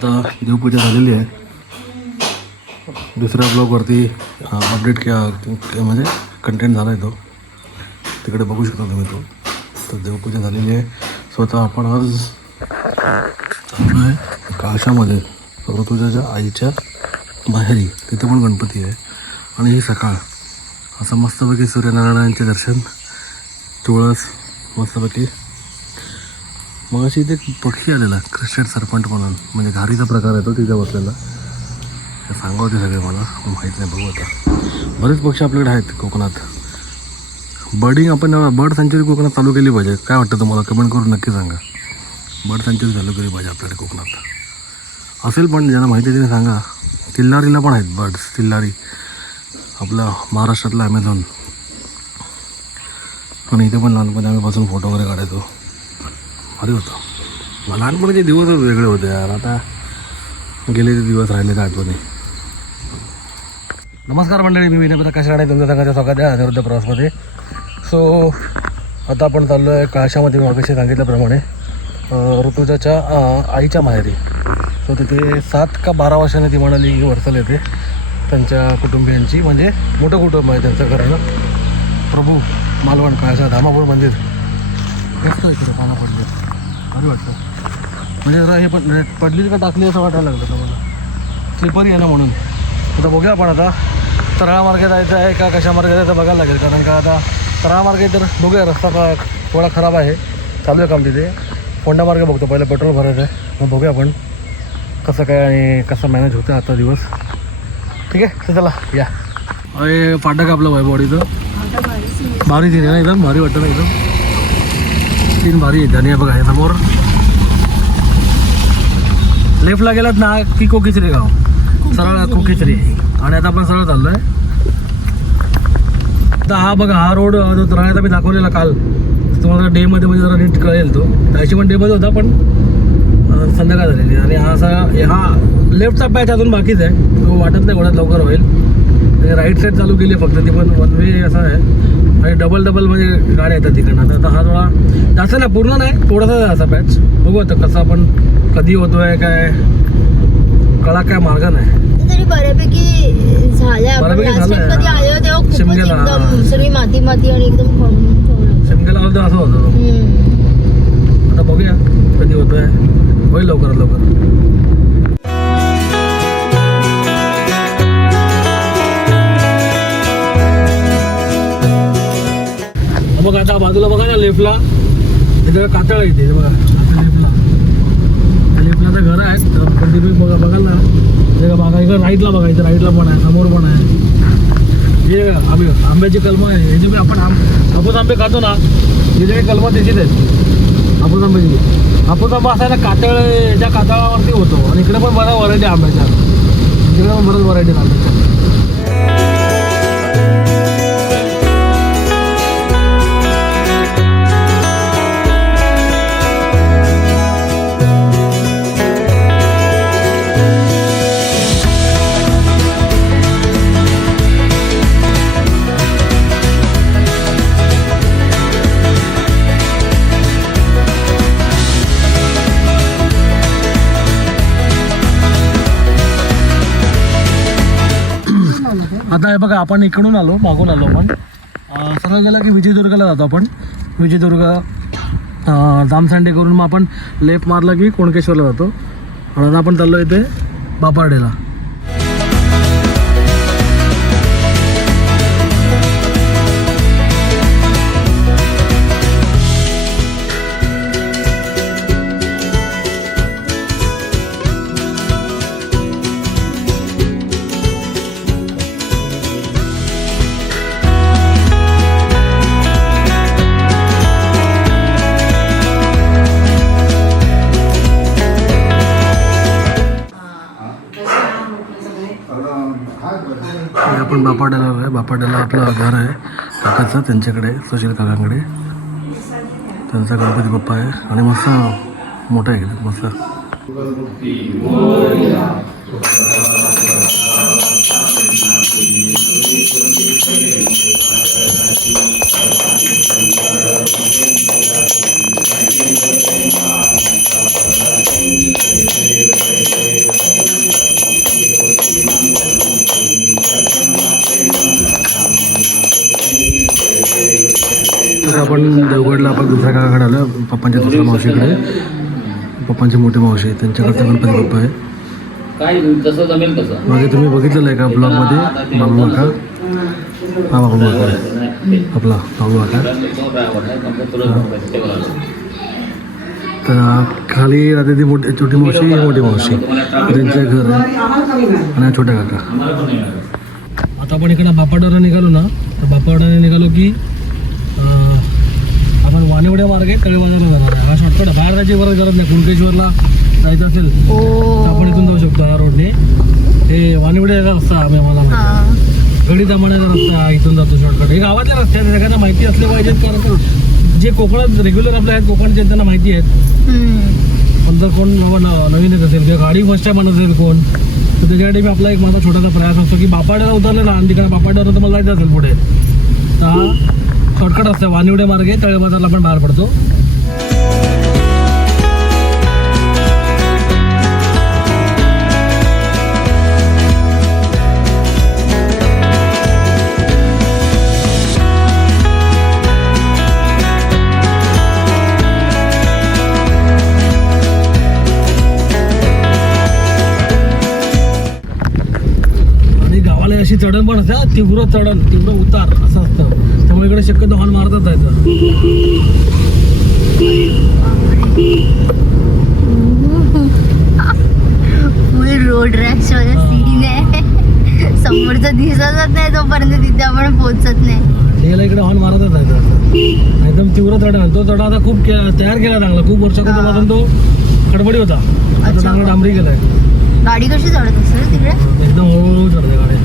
आता देवपूजा झालेली आहे. दुसऱ्या ब्लॉगवरती अपडेट किंवा म्हणजे कंटेंट झाला आहे तो. तिकडे बघू शकता तुम्ही तो. तर देवपूजा झालेली आहे. स्वतः आपण आज चाललो आहे काशामध्ये ऋतुजाच्या आईच्या माहेरी. तिथे पण गणपती आहे. आणि ही सकाळ. असं मस्तपैकी सूर्यनारायणांचे दर्शन. तुळस मस्तपैकी मग अशी इथे एक पक्षी आलेला क्रिश्चन सरपंट म्हणून. म्हणजे घारीचा प्रकार आहे तो तिथे बसलेला. ते सांगा होते सगळे मला माहीत नाही बघू आता. बरेच पक्षी आपल्याकडे आहेत कोकणात. बर्डिंग आपण बर्ड सेंचुरी कोकणात चालू केली पाहिजे काय वाटतं तुम्हाला? कमेंट करून नक्की सांगा. बर्ड सेंचुरी चालू केली पाहिजे आपल्याकडे कोकणात. असेल पण ज्यांना माहिती आहे त्यांनी सांगा. तिल्लारीला पण आहेत बर्ड्स तिल्लारी. आपला महाराष्ट्रातला ॲमेझॉन आणि इथे पण लहानपणी आम्ही बसून फोटो वगैरे काढायचो. भारी होतं. मला लहानपणीचे दिवसच वेगळे होते यार. आता गेले ते दिवस राहिले त्या आठवणी. नमस्कार मंडळी मी विनय कशा राणे तुमच्या संघाच्या स्वागत आहे अनिरुद्ध प्रवासमध्ये. सो आता आपण चाललो आहे काशामध्ये मागाशी सांगितल्याप्रमाणे ऋतुजाच्या आईच्या माहेरी. सो तिथे सात का बारा वर्षांनी ती म्हणाली की वर्सल येते. त्यांच्या कुटुंबियांची म्हणजे मोठं कुटुंब आहे त्यांचं घरानं प्रभू मालवण काळशा धामापूर मंदिर. मस्त आहे तिथे पडले भारी वाटतं. म्हणजे जरा हे पण पडली का टाकली असं वाटायला लागलं तर मला. स्लिपरी आहे ना म्हणून. आता बघूया आपण आता. तराळा मार्गे जायचं आहे का कशा मार्गे जायचं बघायला लागेल. कारण का आता तराळा मार्गे तर बघूया रस्ता का थोडा खराब आहे. चालू आहे काम तिथे. फोंडा मार्गे बघतो. पहिलं पेट्रोल भरायचं आहे. मग बघूया आपण कसं काय आणि कसं मॅनेज होतं आता दिवस. ठीक आहे? तर चला या. अरे फाटक आपलं बॉडीचं भारी आहे ना एकदम? भारी वाटतं ना एकदम? सीन भारी आहे बघा हे समोर. लेफ्टला गेलात ना की कोकिचरी गाव? सरळ कोकिचरी. आणि आता आपण सरळ चाललोय. आता हा बघा हा रोड जो तराण्याचा मी दाखवलेला काल तुम्हाला डे मध्ये म्हणजे जरा नीट कळेल तो. त्याशी पण डे मध्ये होता पण संध्याकाळ झालेली. आणि हा असा हा लेफ्टचा पॅच अजून बाकीच आहे. तो वाटत नाही एवढ्यात लवकर होईल. राईट साईड चालू केली आहे फक्त ती पण वन वे असा आहे. आणि डबल डबल म्हणजे गाड्या येतात तिकडनं. आता हा थोडा जास्त नाही पूर्ण नाही थोडासा असा पॅच बघू आता कसं आपण कधी होतोय काय कळा काय मार्ग नाही. तरी बऱ्यापैकी झालंय. बऱ्यापैकी शिमग्याला, एकदम. सगळी माती माती आणि एकदम खणून ठेवलं. शिमग्याला आलं तर असं होतं. आता बघूया कधी होतोय. होईल लवकरात लवकर. मग आता बाजूला बघा ना लेफ्टला तिथे कातळ आहे ते बघा. लेफ्टला लेफ्टला तर घर आहेत तर आपण बघा बघाल ना. ते बघा बघा इकडे राईटला बघा इथे राईटला पण आहे समोर पण आहे. हे आंबे आंब्याची कलम आहे. हे पण आपण आंब हापूस आंबे खातो ना हे जे कलमं त्याचीच आहेत. हापूस आंब्याची हापूस आंबा असा आहे ना कातळ याच्या कातळावरती होतो. आणि इकडे पण बऱ्याच व्हरायटी आंब्याच्या. तिकडे पण बऱ्याच व्हरायटी आंब्याच्या. आपण इकडून आलो मागून आलो आपण. सरळ गेला की विजयदुर्गला जातो आपण. विजयदुर्ग दामसांडे जामसांडे करून मग आपण लेफ्ट मारला की कोणकेश्वरला जातो. आपण चाललो इथे बापार्डेला. आपण बापाड्याला आहे. बापाड्याला आपलं घर आहे. काकाचं त्यांच्याकडे सुशील काकांकडे. त्यांचा गणपती बाप्पा आहे. आणि मस्त मोठा आहे. एकदम मस्त पप्पांच्या दुसऱ्या मावशीकडे. पप्पांची मोठी मावशी आहे त्यांच्याकडचा गणपती बाप्पा आहे. मागे तुम्ही बघितलेलं आहे का? ब्लॉगमध्ये? बाबू काका. हा बाबू काका. आपला बाबू काका. तर खाली राहते ती मोठी छोटी मावशी मोठी मावशी. त्यांचं घर. आहे आणि हा छोटा काका. आता आपण इकडं बापाडवारा निघालो ना. तर बापाडवारा निघालो की वाणेवड्या मार्गे कळे बाजारला जाणार आहे. हा शॉर्टकट आहे बाहेर जायची गरज गरज नाही. कुणकेश्वरला जायचं असेल तर ओ आपण इथून जाऊ शकतो या रोडने हे वाणेवड्याचा रस्ता आम्ही आम्हाला माहिती आहे. हा. गडी दामण्याचा रस्ता आहे, इथून जातो शॉर्टकट हे गावातले रस्ते आहेत सगळ्यांना माहिती असले पाहिजेत कारण जे कोकणात रेग्युलर आपले आहेत कोकणचे त्यांना माहिती आहेत. हम्म. पण जर कोण बाबा न- नवीन येत असेल किंवा गाडी फर्स्ट टाइम आणत असेल कोण तर त्याच्यासाठी मी आपला एक माझा छोटासा प्रयास असतो की बापाड्याला उतरलं ना आणि तिकडे बापाड्यावर तर मला जायचं असेल पुढे. तर हा शॉर्टकट असते वानिवडे मार्गे तळेबाजारला पण बाहेर पडतो. आणि गावाला अशी चढण पण असते तीव्र चढण तीव्र उतार असं असतं. शक्यतो हॉर्न जायचं फुल रोड रॅश वाला सीन आहे समोरचं दिसतच नाही तोपर्यंत तिथे आपण पोहोचत नाही. याला इकडे हॉर्न मारतच असं. एकदम तीव्र चढण तो चढा आता खूप तयार केला चांगला. खूप वर्षापासून तो खडबडी होता. आता. चांगला डांबरी केलाय. गाडी कशी चढत असेल तिकडे? एकदम हळूहळू चढते गाडी.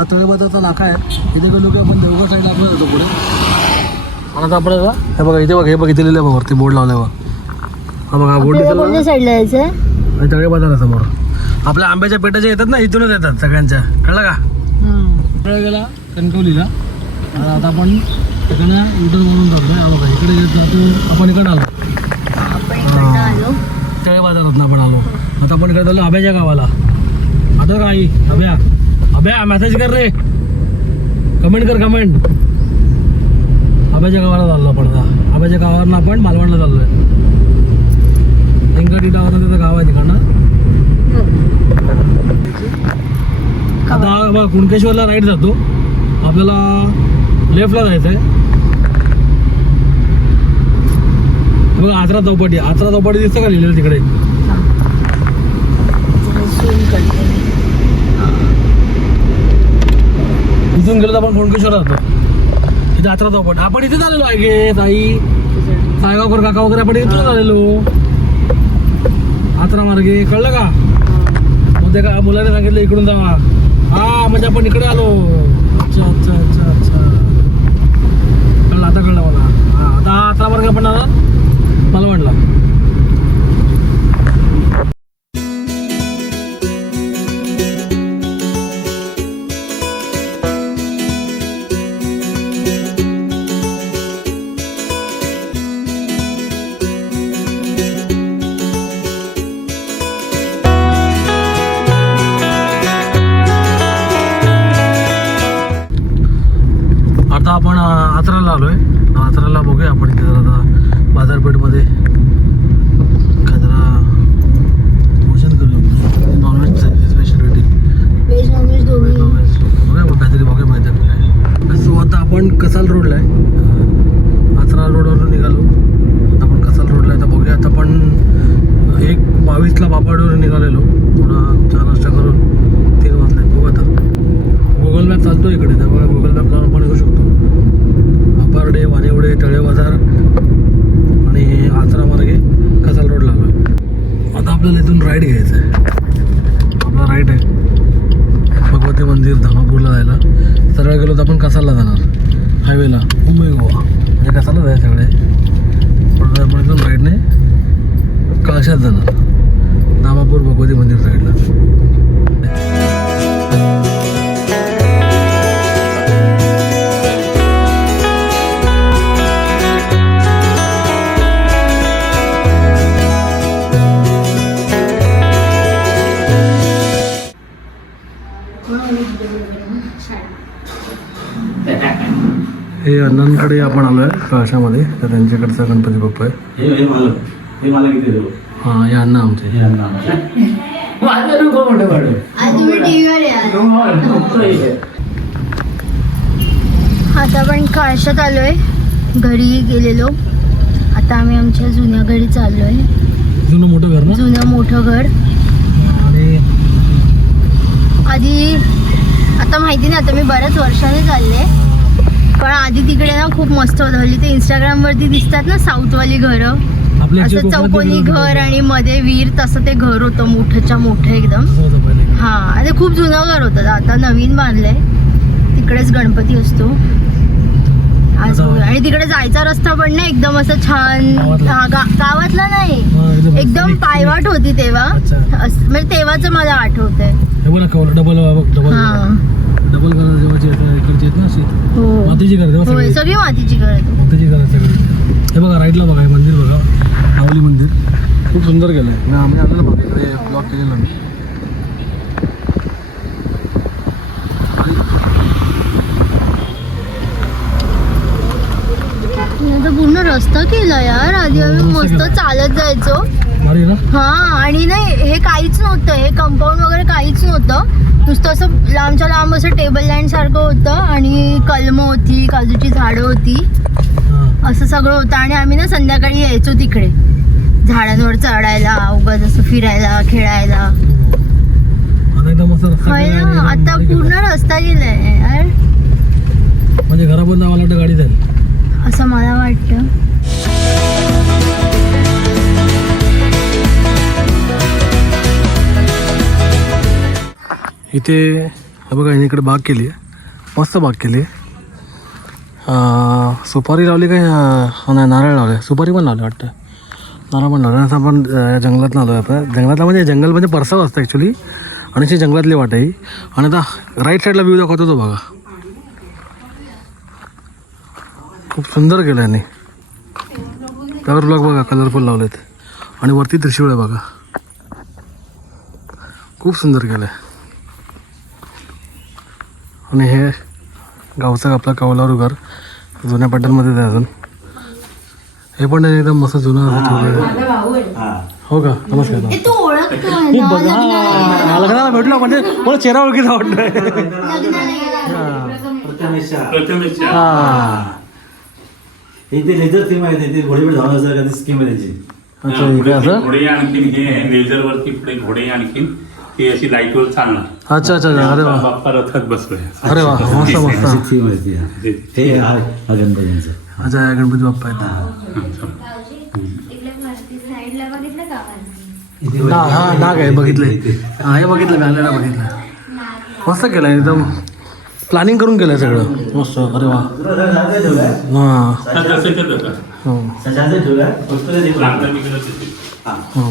हा तळे बाजारचा नाका आहे. इथे गेलो की आपण देवगड साईडला आपल्याला जातो पुढे. आता आपण आता हे बघा इथे बघा हे बघा इथे लिहिलं बघा वरती बोर्ड लावलाय बघा. हा बघा बोर्ड कोणत्या साईडला जायचंय? आणि तळे बाजार आहे समोर. आपल्या आंब्याच्या पेट्याच्या येतात ना इथूनच येतात सगळ्यांच्या. कळलं का? वेळ गेला कणकवलीला. आता आता आपण इकडनं युटर्न म्हणून जातो हा बघा इकडे येत जातो आपण इकडे आलो. आपण तळे बाजारात आपण आलो. आता आपण इकडे आलो आब्याच्या गावाला. आठव का आई अभ्या अभ्या मेसेज कर रे. कमेंट कर कमेंट आब्याच्या गावाला चाललो आपण आता. आब्याच्या गावावरनं आपण मालवणला चाललोय. इंगटीटावर त्याचं गाव आहे तिकडनं. आता बघा कुणकेश्वरला राईट जातो. आपल्याला लेफ्टला जायचं आहे बघा आचरा चौपाटी. आचरा चौपाटी दिसतं का लिहिलेलं तिकडे झूम करते मी. इथून गेलो तर आपण कुणकेश्वर जातो इथे आचरा चौपाटी आपण. इथेच आलेलो. आहे गे ताई सायगावकर काका वगैरे आपण इथूनच आलेलो. आचरा मार्गे. कळलं का? मग ते का मुलाने सांगितलं इकडून जावा. हा म्हणजे आपण इकडे आलो. आता आपण आचराला आलोय. आचराला बघूया आपण इथे जरा आता बाजारपेठमध्ये. काय जरा भोजन करूया नॉनव्हेज स्पेशालिटी बघूया काहीतरी बघूया माहिती आहे सो आता आपण कसाल रोडला आहे? आचरा रोडवरून निघालो. आता आपण कसाल रोडला आहे तर बघूया. आता आपण एक बावीसला बापाडवरून निघालेलो. थोडा चहा नाश्ता करून तीन वाजले बघू आता. गुगल मॅप चालतो इकडे. त्यामुळे गुगल मॅपला आपण येऊ शकतो. अपार्डे वानेवडे तळे बाजार आणि आचरा मार्गे कसाल रोड लागला. आता आपल्याला इथून राईट घ्यायचं आहे. आपला राईट आहे. भगवती मंदिर धामापूरला जायला. सरळ गेलो तर आपण कसालला जाणार? हायवेला मुंबई गोवा. म्हणजे कसाला जायचं सगळे? पण आपण इथून राईडने कळशात जाणार. धामापूर भगवती मंदिर साईडला हे अण्णांकडे आपण आलो आहे कळशामध्ये तर त्यांच्याकडचा गणपती बाप्पा आहे. हे हे मला मला किती देऊ अण्णा आमचे. हे आता आपण काळशात आलोय. घरी गेलेलो. आता आम्ही आमच्या जुन्या घरी चाललोय. जुनं मोठं घर ना? जुनं मोठं घर. आणि आधी आता माहिती नाही आता मी बऱ्याच वर्षाने चालले. पण आधी तिकडे ना खूप मस्त होतं. हल्ली ते इंस्टाग्राम वरती दिसतात ना साऊथवाली घरं. असं चौकोनी घर आणि मध्ये वीर तसं ते घर होतं मोठंच्या मोठं एकदम. हा आणि खूप जुनं घर होतं. आता नवीन बांधलंय. तिकडेच गणपती असतो. आज. आणि तिकडे जायचा रस्ता पण ना एकदम असं छान गावातला? हा, नाही. एकदम पायवाट होती तेव्हा. म्हणजे तेव्हाच मला आठवतंय. हे बघा कवल डबल डबल कलर जेव्हाची इकडची आहेत ना अशी हो. मातीची घर तेव्हा होय सगळी मातीची घर आहेत. मातीची घर सगळी. हे बघा राईटला बघा हे मंदिर बघा. माऊली मंदिर. खूप सुंदर केलं आहे आम्ही आलेलो बघा इकडे ब्लॉक केलेला मी पूर्ण रस्ता केला यार. आधी आम्ही मस्त. चालत जायचो. भारी आहे ना? हा आणि नाही हे काहीच नव्हतं. हे कंपाऊंड वगैरे काहीच नव्हतं. नुसतं असं लांबच्या लांब असं टेबल लँड सारखं होतं आणि कलमं होती काजूची झाडं होती. हां. असं सगळं होतं. आणि आम्ही ना संध्याकाळी यायचो तिकडे. झाडांवर चढायला उगाच असं फिरायला खेळायला. आता एकदम आता. पूर्ण रस्ता गेलाय म्हणजे घरापर्यंत वाटतं गाडी असं मला वाटतं. इथे हे बघा यांनी इकडे बाग केली आहे. मस्त बाग केली आहे. सुपारी लावली काय? हो नाही नारळ लावले. सुपारी पण लावले वाटतं. नारळ पण लावले. असं आपण जंगलात आलो आहे आता. जंगलातला म्हणजे जंगल म्हणजे परसाव असतं ॲक्च्युली आणि अशी जंगलातली वाट आहे आणि आता राईट साईडला व्ह्यू दाखवतो तो बघा. खूप सुंदर केलं आहे त्यावर ब्लॉक बघा कलरफुल लावलेत. आणि वरती त्रिशूळ आहे बघा. खूप सुंदर केलं आहे आणि हे गावचं आपला कौलारू घर. जुन्या पॅटर्नमध्येच आहे अजून. हे पण एकदम मस्त जुनं. हा हो. का? नमस्कार. लग्नाला भेटलो म्हणजे मला चेहरा ओळखीचा वाटतोय. हा. इथे लेझर थीम आहे इथे घोडीवर धावून असं कधी स्कीम आहे त्याची? अच्छा इकडे असं? घोडे आणखीन हे लेझर वरती पुढे घोडे आणखीन. ती अशी लाइट वर चालणार. अच्छा अच्छा अच्छा. अरे वा. बाप्पा रथात बसलोय. अरे वा मस्त मस्त. अशी थीम आहे. ती. हे हा हा गणपतींचं. अच्छा गणपती बाप्पा आहेत. ना हा नाग आहे बघितले. हा हे बघितलं मी आलेला बघितलं. मस्त केलं एकदम प्लॅनिंग करून केलंय सगळं. मस्त अरे वा. हा. हो. ते. लाकडं बिकडं तिथे. हा. हो.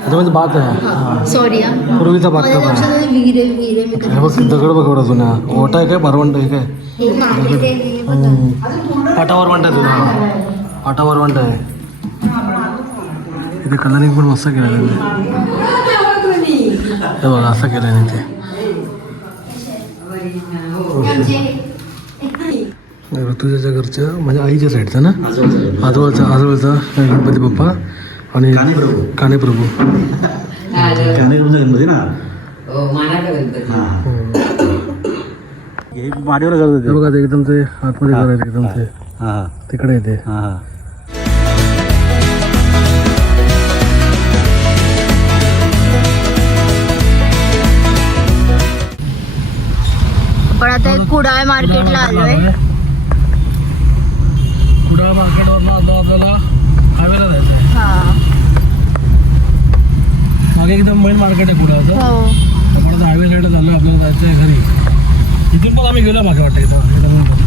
त्याच्यामध्ये बाग आहे हा सॉरी हा. पूर्वीचा बाग माझ्या लक्षात आलं विहीर आहे, विहीर आहे. मी हे बघ दगड बघ एवढा जुना ओटा आहे काय बारवंट आहे काय हे मागे ते हे बघ. हम्म. पाटावर वंट आहे जुना पाटावर वंट आहे इथे कलरिंग पण मस्त केलं त्यांनी हे बघा असं केलं आहे इथे ऋतुजाच्या घरच्या म्हणजे आईच्या साईडचा ना. आजोबाचा आजोबाचा गणपती बाप्पा आणि कानेप्रभू. कानेप्रभू कानेकरूनचा गणपती ना हा हे. माडीवर करत हे होते. बघा ते एकदम ते आतमध्ये एकदम ते. हा हा. तिकडे येते हा हा. पण आता एक कुडाळ मार्केटला आलोय. कुडाळ मार्केटवर आता आपल्याला. हायवेला जायचं आहे. हा. मागे एकदम मेन मार्केट आहे कुडाळचं हो. आपण आता हायवे साईडला चाललो आपल्याला जायचं आहे घरी. इथून पण आम्ही गेलो मागे वाटतं इथं.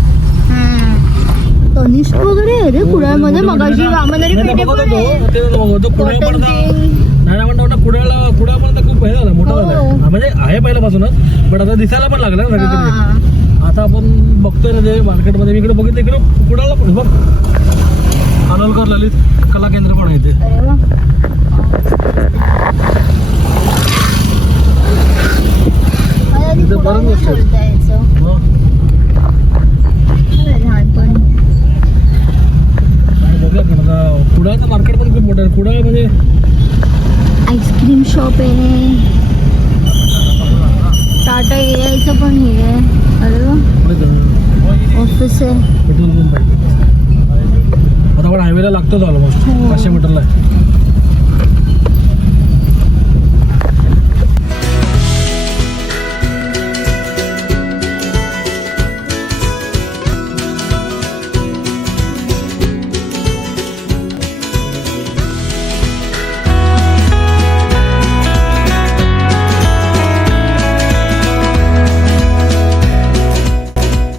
तनिष्क वगैरे आहे रे कुडाळमध्ये मगाशी वामनरी नाही, पेठे बघत पण होतो आहे. ते बघत होतो कुडाळ कॉटन पण नाही म्हणतो म्हणतो कुडाळपर्यंत खूप हे झालं मोठा हो. झाला. हा, म्हणजे आहे पहिल्यापासूनच बट आता दिसायला पण लागला ना सगळीकडे. हा. आता आपण बघतोय ना ते मार्केटमध्ये मी इकडे बघितलं इकडे कुडाळला पण बघ. खानोलकर ललित कला केंद्र पण आहे इथे. कुडाळ बरं आता कुडाळचं मार्केट पण खूप मोठं आहे. कुडाळ म्हणजे आईस्क्रीम शॉप आहे. टाटा एआयचं पण हे आहे. अरे. ऑफिस आहे. पेट्रोल पंप आहे. हायवेला लागतोच ऑलमोस्ट पाचशे मीटरला.